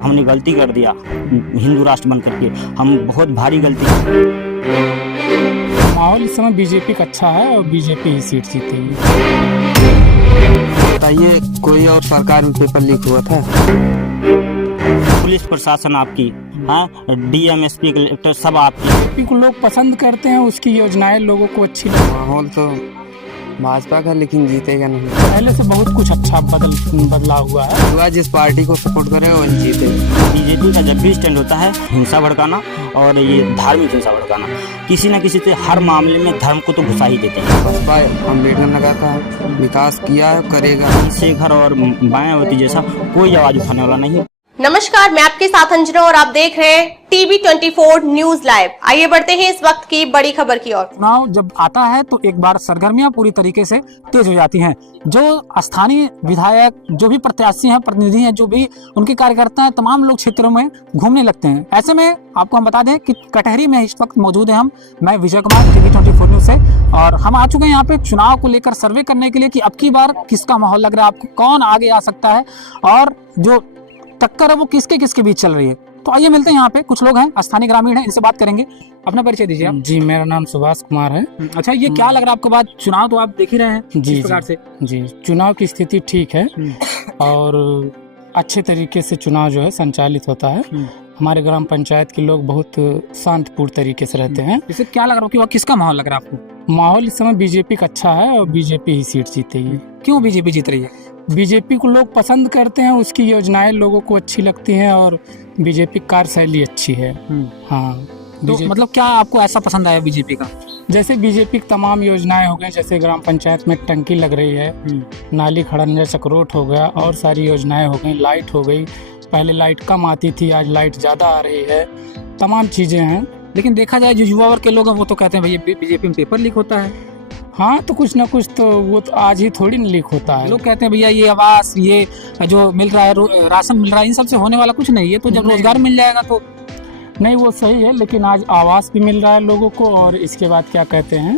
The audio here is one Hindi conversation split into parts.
हमने गलती कर दिया हिंदू राष्ट्र बन करके, हम बहुत भारी गलती। माहौल इस समय बीजेपी का अच्छा है और बीजेपी ही सीट जीतेगी। बताइए, कोई और सरकार में पेपर लीक हुआ था? पुलिस प्रशासन आपकी, हाँ, डीएम एसपी कलेक्टर सब आपकी। बीजेपी को लोग पसंद करते हैं, उसकी योजनाएं लोगों को अच्छी लगती हैं। माहौल तो भाजपा का, लेकिन जीतेगा नहीं। पहले से बहुत कुछ अच्छा बदलाव हुआ है। युवा जिस पार्टी को सपोर्ट करेगा वही जीतेगा। बीजेपी का जब भी स्टैंड होता है हिंसा भड़काना और ये धार्मिक हिंसा भड़काना, किसी न किसी से हर मामले में धर्म को तो घुसा ही देते हैं। बसपा अम्बेडकर नगर का विकास किया है, करेगा। शेखर और मायावती जैसा कोई आवाज उठाने वाला नहीं। नमस्कार, मैं आपके साथ अंजना और आप देख रहे हैं टीवी 24 न्यूज लाइव। आइए बढ़ते हैं इस वक्त की बड़ी खबर की ओर। चुनाव जब आता है तो एक बार सरगर्मियां पूरी तरीके से तेज हो जाती हैं। जो स्थानीय विधायक, जो भी प्रत्याशी हैं, प्रतिनिधि हैं, जो भी उनके कार्यकर्ता हैं, तमाम लोग क्षेत्रों में घूमने लगते हैं। ऐसे में आपको हम बता दें कि कटहरी में इस वक्त मौजूद है मैं विजय कुमार, टीवी 24 न्यूज से, और हम आ चुके हैं यहाँ पे चुनाव को लेकर सर्वे करने के लिए कि अब की बार किसका माहौल लग रहा है, आपको कौन आगे आ सकता है और जो टक्कर है वो किसके किसके बीच चल रही है। तो आइए मिलते हैं, यहाँ पे कुछ लोग हैं, स्थानीय ग्रामीण हैं, इनसे बात करेंगे। अपना परिचय दीजिए आप। जी, मेरा नाम सुभाष कुमार है। अच्छा, ये क्या लग रहा है आपको? बाद चुनाव तो आप देख ही रहे हैं जी, इस प्रकार से। जी, चुनाव की स्थिति ठीक है और अच्छे तरीके से चुनाव जो है संचालित होता है। हमारे ग्राम पंचायत के लोग बहुत शांतिपूर्ण तरीके से रहते हैं। इसे क्या लग रहा है कि किसका माहौल लग रहा है आपको? माहौल इस समय बीजेपी का अच्छा है और बीजेपी ही सीट जीतेगी। क्यों बीजेपी जीत रही है? बीजेपी को लोग पसंद करते हैं, उसकी योजनाएं लोगों को अच्छी लगती हैं और बीजेपी कार्यशैली अच्छी है। हाँ, तो मतलब क्या आपको ऐसा पसंद आया बीजेपी का? जैसे बीजेपी की तमाम योजनाएं हो गई, जैसे ग्राम पंचायत में टंकी लग रही है, नाली खड़ंजा चक्रोट हो गया और सारी योजनाएं हो गई, लाइट हो गई। पहले लाइट कम आती थी, आज लाइट ज़्यादा आ रही है, तमाम चीज़ें हैं। लेकिन देखा जाए जो युवा वर्ग के लोग हैं वो तो कहते हैं भैया बीजेपी में पेपर लीक होता है। हाँ, तो कुछ ना कुछ तो वो तो आज ही थोड़ी ना लीक होता है। लोग कहते हैं भैया ये आवास, ये जो मिल रहा है, राशन मिल रहा है, इन सब से होने वाला कुछ नहीं है। तो जब रोजगार मिल जाएगा तो नहीं, वो सही है, लेकिन आज आवास भी मिल रहा है लोगों को और इसके बाद क्या कहते हैं,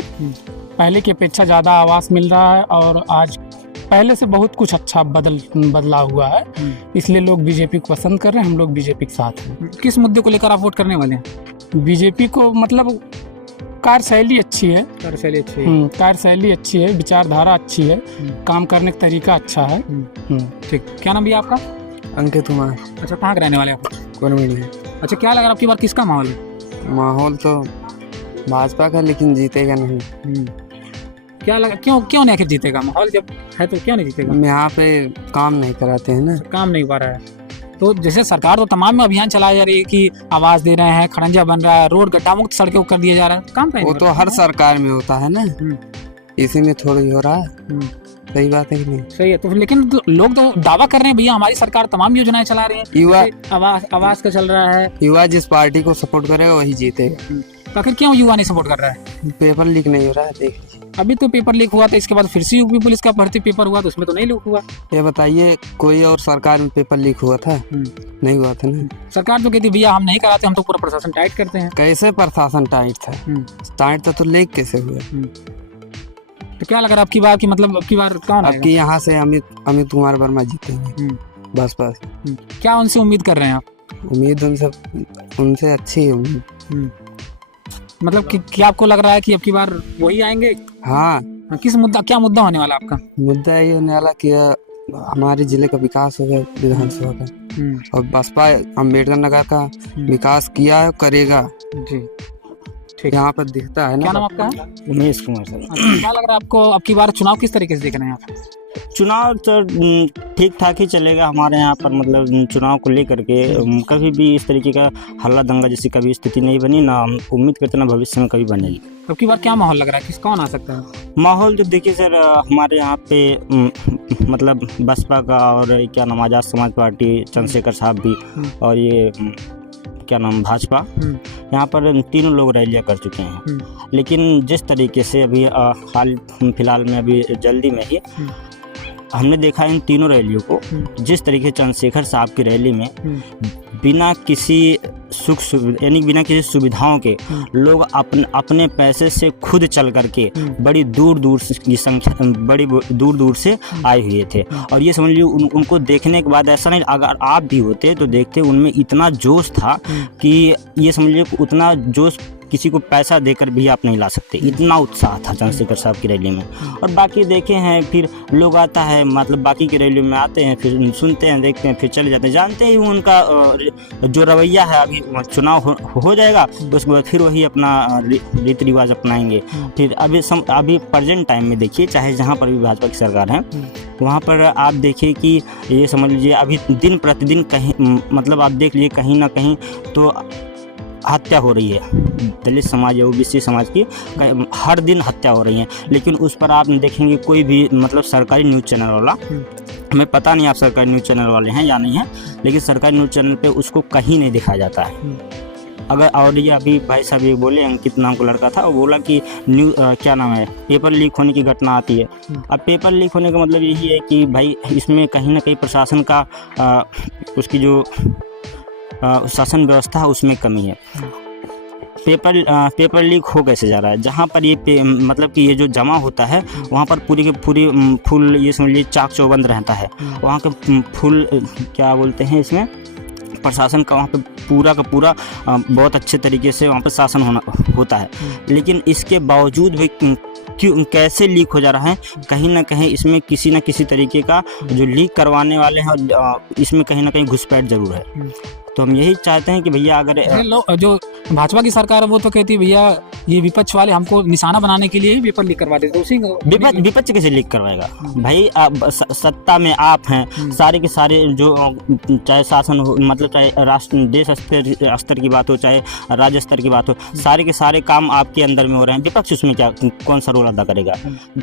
पहले की अपेक्षा ज़्यादा आवास मिल रहा है और आज पहले से बहुत कुछ अच्छा बदलाव हुआ है। इसलिए लोग बीजेपी को पसंद कर रहे हैं, हम लोग बीजेपी के साथ हैं। किस मुद्दे को लेकर आप वोट करने वाले हैं? बीजेपी को मतलब कार्यशैली अच्छी है, कार्यशैली अच्छी है, विचारधारा अच्छी है, काम करने का तरीका अच्छा है। ठीक, क्या नाम भैया आपका? अंकित कुमार। अच्छा, कहाँ के रहने वाले आप? कोरमीडी। अच्छा, क्या लग रहा है आपकी बार किसका माहौल है? माहौल तो भाजपा का, लेकिन जीतेगा नहीं। क्या लगा, क्यों नहीं जीतेगा? माहौल जब है तो क्यों नहीं जीतेगा? हम यहाँ पे काम नहीं कराते हैं ना। काम नहीं हो पा रहा है। तो जैसे सरकार तो तमाम में अभियान चलाया जा रही है कि आवास दे रहे हैं, खड़ंजा बन रहा है, रोड गड्ढा मुक्त सड़कें कर दिया जा रहा है, काम वो तो हर सरकार में होता है ना, इसी में थोड़ी हो रहा है। सही बात है कि नहीं? सही है। तो लेकिन लोग तो दावा कर रहे हैं भैया हमारी सरकार तमाम योजनाएं चला रही है, युवा आवास का चल रहा है। युवा जिस पार्टी को सपोर्ट करेगा वही जीतेगा। आखिर क्यों युवा नहीं सपोर्ट कर रहा है? पेपर लीक नहीं हो रहा है, देख लीजिए। अभी तो पेपर लीक हुआ था, इसके बाद फिर से यूपी पुलिस का भर्ती पेपर हुआ तो उसमें तो नहीं लीक हुआ। ये बताइए, कोई और सरकार में पेपर लीक हुआ था? नहीं हुआ था ना। सरकार तो कहती भैया हम नहीं कराते, हम तो पूरा प्रशासन टाइट करते हैं। कैसे प्रशासन टाइट था? टाइट था तो लीक कैसे हुआ? तो क्या लग रहा है आपकी बार की, मतलब अब की बार कौन अब की यहाँ से अमित कुमार वर्मा जीतेंगे बसपा से। क्या उनसे उम्मीद कर रहे हैं आप? उम्मीद उनसे अच्छी है उम्मीद। मतलब कि क्या आपको लग रहा है कि अब की बार वही आएंगे? हाँ। किस मुद्दा, क्या मुद्दा होने वाला आपका? मुद्दा ये होने वाला कि हमारे जिले का विकास हो गया, विधानसभा का, और बसपा अम्बेडकर नगर का विकास किया है, करेगा। जी, यहाँ पर दिखता है ना। क्या नाम आपका? उमेश कुमार सर। क्या लग रहा है आपको अब की बार चुनाव किस तरीके से देख रहे हैं आप? चुनाव तो ठीक ठाक ही चलेगा हमारे यहाँ पर। मतलब चुनाव को लेकर के कभी भी इस तरीके का हल्ला दंगा जैसी कभी स्थिति नहीं बनी, ना हम उम्मीद करते ना भविष्य में कभी बनेगी। अब की बार क्या माहौल लग रहा है, कौन आ सकता है? माहौल तो देखिए सर, हमारे यहाँ पे मतलब बसपा का और क्या नाम आज़ाद समाज पार्टी, चंद्रशेखर साहब भी, और ये क्या नाम भाजपा, यहाँ पर तीनों लोग रैलियाँ कर चुके हैं। लेकिन जिस तरीके से अभी हाल फिलहाल में अभी जल्दी में ही हमने देखा इन तीनों रैलियों को, जिस तरीके से चंद्रशेखर साहब की रैली में बिना किसी यानी बिना किसी सुविधाओं के लोग अपने पैसे से खुद चल करके बड़ी दूर दूर की संख्या बड़ी दूर दूर से आए हुए थे। और ये समझ लीजिए उनको देखने के बाद ऐसा नहीं, अगर आप भी होते तो देखते उनमें इतना जोश था कि ये समझ लीजिए उतना जोश किसी को पैसा देकर भी आप नहीं ला सकते, इतना उत्साह था चंद्रशेखर साहब की रैली में। और बाकी देखे हैं फिर लोग आता है मतलब बाकी की रैली में आते हैं, फिर सुनते हैं, देखते हैं, फिर चले जाते हैं। जानते ही उनका जो रवैया है, अभी चुनाव हो जाएगा तो उसके बाद फिर वही अपना रीति रिवाज अपनाएंगे। फिर अभी प्रेजेंट टाइम में देखिए, चाहे जहाँ पर भी भाजपा की सरकार है वहाँ पर आप देखिए कि ये समझ लीजिए अभी दिन प्रतिदिन कहीं मतलब आप देख लीजिए कहीं ना कहीं तो हत्या हो रही है। दलित समाज या ओबीसी समाज की हर दिन हत्या हो रही है, लेकिन उस पर आप देखेंगे कोई भी मतलब सरकारी न्यूज़ चैनल वाला, हमें पता नहीं आप सरकारी न्यूज़ चैनल वाले हैं या नहीं है, लेकिन सरकारी न्यूज़ चैनल पे उसको कहीं नहीं दिखाया जाता है। अगर और ये अभी भाई साहब ये बोले अंकित नाम का लड़का था, वो बोला कि क्या नाम है, पेपर लीक होने की घटना आती है। अब पेपर लीक होने का मतलब यही है कि भाई इसमें कहीं ना कहीं प्रशासन का उसकी जो शासन व्यवस्था है उसमें कमी है। पेपर लीक हो कैसे जा रहा है, जहाँ पर ये मतलब कि ये जो जमा होता है वहाँ पर पूरी की पूरी फुल ये समझ लीजिए चाक चौबंद रहता है। वहाँ के फुल क्या बोलते हैं इसमें प्रशासन का वहाँ पे पूरा का पूरा बहुत अच्छे तरीके से वहाँ पे शासन होता है। लेकिन इसके बावजूद भी क्यों कैसे लीक हो जा रहा है, कहीं ना कहीं इसमें किसी न किसी तरीके का जो लीक करवाने वाले हैं इसमें कहीं ना कहीं घुसपैठ जरूर है। तो हम यही चाहते हैं कि भैया अगर जो भाजपा की सरकार है वो तो कहती है भैया ये विपक्ष वाले हमको निशाना बनाने के लिए ही पेपर लीक करवा देते, उसी विपक्ष कैसे लीक करवाएगा भाई? सत्ता में आप हैं, सारे के सारे जो चाहे शासन हो मतलब चाहे राष्ट्र देश स्तर की बात हो चाहे राज्य स्तर की बात हो, सारे के सारे काम आपके अंदर में हो रहे हैं। विपक्ष उसमें क्या कौन सा रोल अदा करेगा?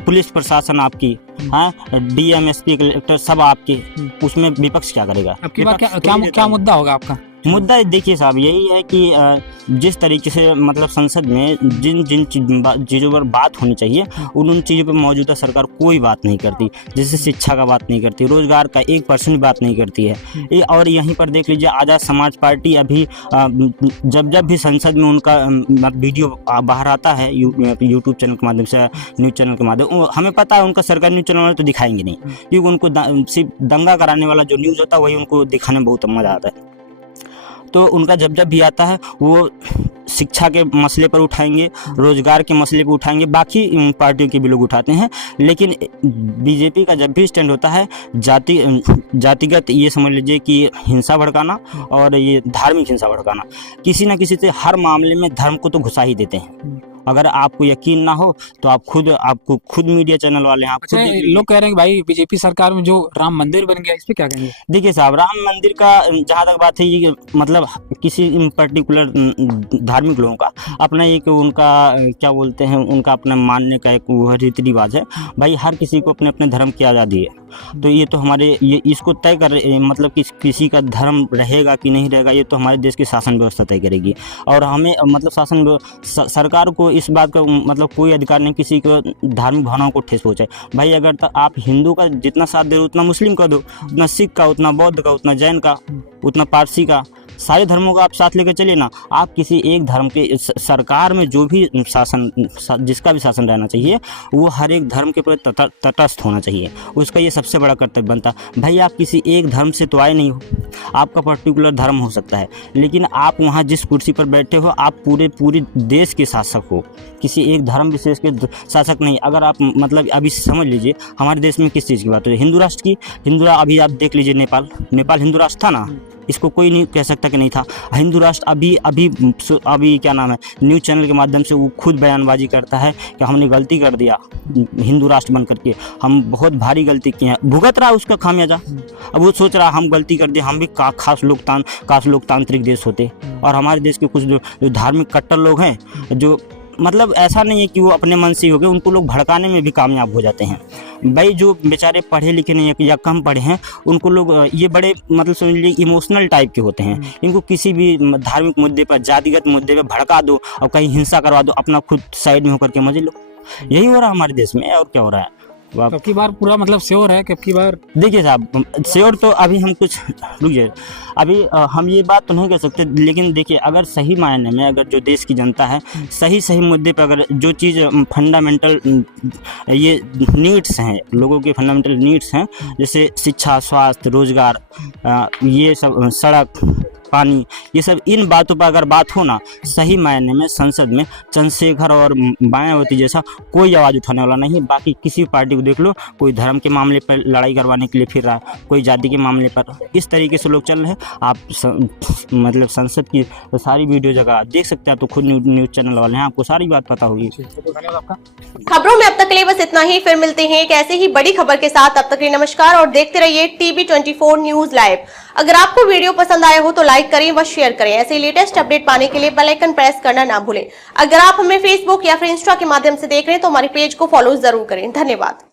पुलिस प्रशासन आपकी, हाँ, डीएम एसपी कलेक्टर सब आपके, उसमें विपक्ष क्या करेगा? आपकी बात क्या मुद्दा होगा आपका? मुद्दा देखिए साहब यही है कि जिस तरीके से मतलब संसद में जिन जिन चीज़ों पर बात होनी चाहिए उन चीज़ों पर मौजूदा सरकार कोई बात नहीं करती। जैसे शिक्षा का बात नहीं करती, रोजगार का 1% बात नहीं करती है। और यहीं पर देख लीजिए आज़ाद समाज पार्टी अभी जब भी संसद में उनका वीडियो बाहर आता है यूट्यूब चैनल के माध्यम से, न्यूज़ चैनल के माध्यम, हमें पता है उनका सरकारी न्यूज़ चैनल वाले तो दिखाएंगे नहीं, क्योंकि उनको सिर्फ दंगा कराने वाला जो न्यूज़ होता है वही उनको दिखाने में बहुत मज़ा आता है। तो उनका जब भी आता है वो शिक्षा के मसले पर उठाएंगे, रोजगार के मसले पर उठाएंगे, बाकी पार्टियों के भी लोग उठाते हैं। लेकिन बीजेपी का जब भी स्टैंड होता है जातिगत ये समझ लीजिए कि हिंसा भड़काना और ये धार्मिक हिंसा भड़काना, किसी न किसी से हर मामले में धर्म को तो घुसा ही देते हैं। अगर आपको यकीन ना हो तो आपको खुद मीडिया चैनल वाले हैं, आप खुद लोग कह रहे हैं कि भाई बीजेपी सरकार में जो राम मंदिर बन गया इस पे क्या कहेंगे? देखिए साहब, राम मंदिर का जहाँ तक बात है ये मतलब किसी पर्टिकुलर धार्मिक लोगों का अपना एक उनका क्या बोलते हैं उनका अपना मानने का एक रीति रिवाज है। भाई हर किसी को अपने अपने धर्म की आज़ादी है, तो ये तो हमारे ये इसको तय कर मतलब कि किसी का धर्म रहेगा कि नहीं रहेगा ये तो हमारे देश की शासन व्यवस्था तय करेगी। और हमें मतलब सरकार को इस बात का मतलब कोई अधिकार नहीं किसी को धार्मिक भावनाओं को ठेस पहुंचाए। भाई अगर तो आप हिंदू का जितना साथ दे रहे हो उतना मुस्लिम का दो, उतना सिख का, उतना बौद्ध का, उतना जैन का, उतना पारसी का, सारे धर्मों का आप साथ लेकर चलिए ना। आप किसी एक धर्म के सरकार में जो भी शासन जिसका भी शासन रहना चाहिए वो हर एक धर्म के प्रति तटस्थ होना चाहिए, उसका ये सबसे बड़ा कर्तव्य बनता। भाई आप किसी एक धर्म से तो आए नहीं हो, आपका पर्टिकुलर धर्म हो सकता है, लेकिन आप वहाँ जिस कुर्सी पर बैठे हो आप पूरे देश के शासक हो, किसी एक धर्म विशेष के शासक नहीं। अगर आप मतलब अभी समझ लीजिए हमारे देश में किस चीज़ की बात हो रही है, हिंदू राष्ट्र की। अभी आप देख लीजिए नेपाल हिंदू राष्ट्र था ना, इसको कोई नहीं कह सकता कि नहीं था। हिंदू राष्ट्र अभी क्या नाम है न्यूज़ चैनल के माध्यम से वो खुद बयानबाजी करता है कि हमने गलती कर दिया हिंदू राष्ट्र बन करके, हम बहुत भारी गलती की है, भुगत रहा उसका खामियाजा। अब वो सोच रहा हम गलती कर दिए, हम भी खास लोकतांत्रिक देश होते। और हमारे देश के कुछ जो धार्मिक कट्टर लोग हैं जो मतलब ऐसा नहीं है कि वो अपने मन से ही हो गए, उनको लोग भड़काने में भी कामयाब हो जाते हैं। भाई जो बेचारे पढ़े लिखे नहीं है या कम पढ़े हैं उनको लोग ये बड़े मतलब समझ लीजिए इमोशनल टाइप के होते हैं। इनको किसी भी धार्मिक मुद्दे पर जातिगत मुद्दे पर भड़का दो और कहीं हिंसा करवा दो, अपना खुद साइड में होकर के मजे लो। यही हो रहा है हमारे देश में, और क्या हो रहा है। वाह। अब की बार पूरा मतलब श्योर है कि अब की बार देखिए साहब, श्योर तो अभी हम कुछ रुकिए, अभी हम ये बात तो नहीं कह सकते, लेकिन देखिए अगर सही मायने में अगर जो देश की जनता है सही सही मुद्दे पर अगर जो चीज़ फंडामेंटल ये नीड्स हैं, लोगों के फंडामेंटल नीड्स हैं, जैसे शिक्षा, स्वास्थ्य, रोजगार, ये सब, सड़क, पानी, ये सब, इन बातों पर अगर बात हो ना, सही मायने में संसद में चंद्रशेखर और मायावती जैसा कोई आवाज़ उठाने वाला नहीं। बाकी किसी पार्टी को देख लो, कोई धर्म के मामले पर लड़ाई करवाने के लिए फिर रहा है, कोई जाति के मामले पर, इस तरीके से लोग चल रहे हैं। आप मतलब संसद की सारी वीडियो जगह देख सकते हैं, आप तो खुद न्यूज़ चैनल वाले हैं, आपको सारी बात पता होगी। धन्यवाद आपका। खबरों में अब तक के लिए बस इतना ही, फिर मिलते हैं एक ऐसे ही बड़ी खबर के साथ। अब तक के लिए नमस्कार और देखते रहिए टीवी 24 न्यूज लाइव। अगर आपको वीडियो पसंद आया हो तो लाइक करें व शेयर करें। ऐसे ही लेटेस्ट अपडेट पाने के लिए बेल आइकन प्रेस करना ना भूलें। अगर आप हमें फेसबुक या फिर इंस्टा के माध्यम से देख रहे हैं तो हमारे पेज को फॉलो जरूर करें। धन्यवाद।